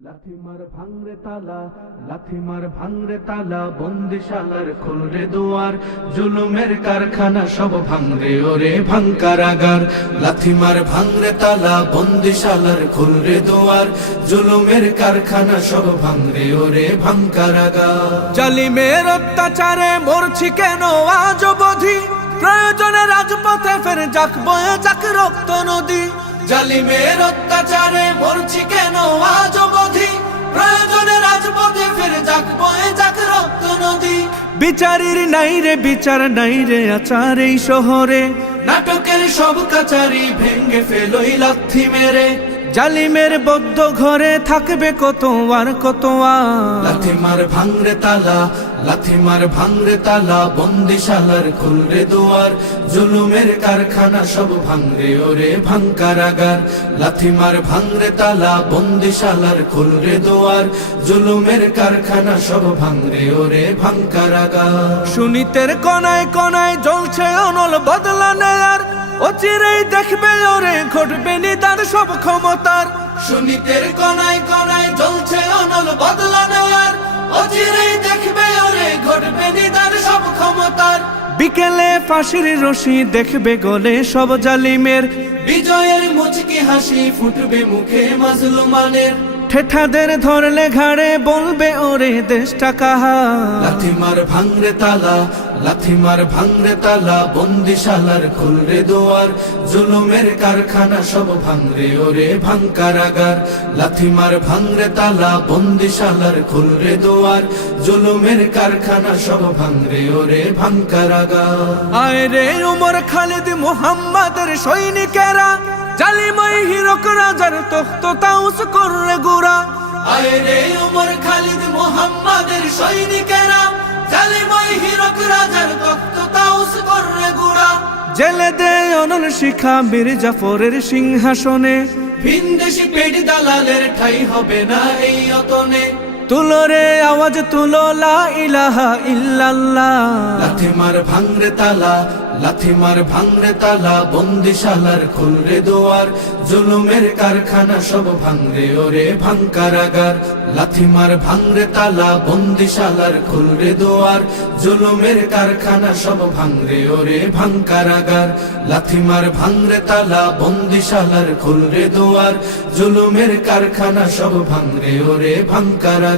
লাথিমার ভাঙরে তালা, লাথিমার ভাঙরে তালা, বন্দিশালার খুলরে দুয়ার, জুলুমের কারখানা সব ভাঙরে ওরে ভাঙকারাগার। লাথিমার ভাঙরে তালা, বন্দিশালার খুলরে দুয়ার, জুলুমের কারখানা সব ভাঙরে ওরে ভাঙকারাগার। জালিমের অত্যাচারে মরছি কেন আজ অবধি, প্রয়োজনে রাজপথে ফের যাক বয়ে যাক রক্ত নদী। জালিমের অত্যাচারে মরছি কেন আজ অবধি, প্রয়োজনে রাজপথে ফের যাক বয়ে যাক রক্ত নদী। বিচারের নাই রে বিচার নাই রে আচার এই শহরে, নাটকের সব কাচারি ভেঙ্গে ফেলোই লাথি মেরে। জালিমের বদ্ধ ঘরে থাকবে কত আর কত আর। লাথিমার ভাঙরে তালা, লাথিমার ভাঙরে তালা, বন্দিশালার খুলরে দুয়ার, জুলুমের কারখানা সব ভাঙরে ওরে ভাঙকারাগার। লাথিমার ভাঙরে তালা, বন্দিশালার খুলরে দুয়ার, জুলুমের কারখানা সব ভাঙরে ওরে ভাঙকারাগার। সুনীতের কনায় কনায় জ্বলছে অনল বদলা নেয়ার, অচিরেই দেখবে ওরে ঘটবে নিদার সব ক্ষমতার। সুনীতের কনায় কনায় জ্বলছে অনল বদলা নেওয়ার, অচিরেই দেখবে ওরে ঘটবে নিদার সব ক্ষমতার। বিকেলে ফাঁসির রশি দেখবে গলে সব জালিমের, বিজয়ের মুচকি হাসি ফুটবে মুখে মাজলুমানের। ঠেঠাদের ধরলে ঘাড়ে বলবে ওরে দেশটা কাহার। লাথিমার ভাঙরে তালা, লাথিমার ভাঙরে তালা, বন্দিশালার খুলরে দুয়ার, জুলুমের কারখানা সব ভাঙরে ওরে ভাঙকারাগার। লাথিমার ভাঙরে তালা, বন্দিশালার খুলরে দুয়ার, জুলুমের কারখানা সব ভাঙরে ওরে ভাঙকারাগার। আয় রে উমর খালিদ মুহাম্মাদের সৈনিকেরা, জালিমাই হিরক রাজার তখ্ত তাউস করলে গুড়া। আয় রে উমর খালিদ মুহাম্মাদের সৈনিকেরা, জালিমাই হিরক রাজার তখ্ত তাউস করলে গুড়া। জেলে দে অনল শিখা বীর জাফরের সিংহাসনে, ভিনদেশি পেট দালালের ঠাই হবে না এই অতনে। তুলো রে আওয়াজ তুলো লা ইলাহা ইল্লাল্লাহ। লাথিমার ভাঙরে তালা, লাথিমার ভাঙরে তালা, বন্দিশালার খুলরে দুয়ার, জুলুমের কারখানা সব ভাঙরে ওরে ভাঙকারাগার। লাথিমার ভাঙরে তালা, বন্দিশালার খুলরে দুয়ার, জুলুমের কারখানা সব ভাঙরে ওরে ভাঙকারাগার। লাথিমার ভাঙরে তালা, বন্দিশালার খুলরে দুয়ার, জুলুমের কারখানা সব ভাঙরে ওরে ভাঙকারাগার।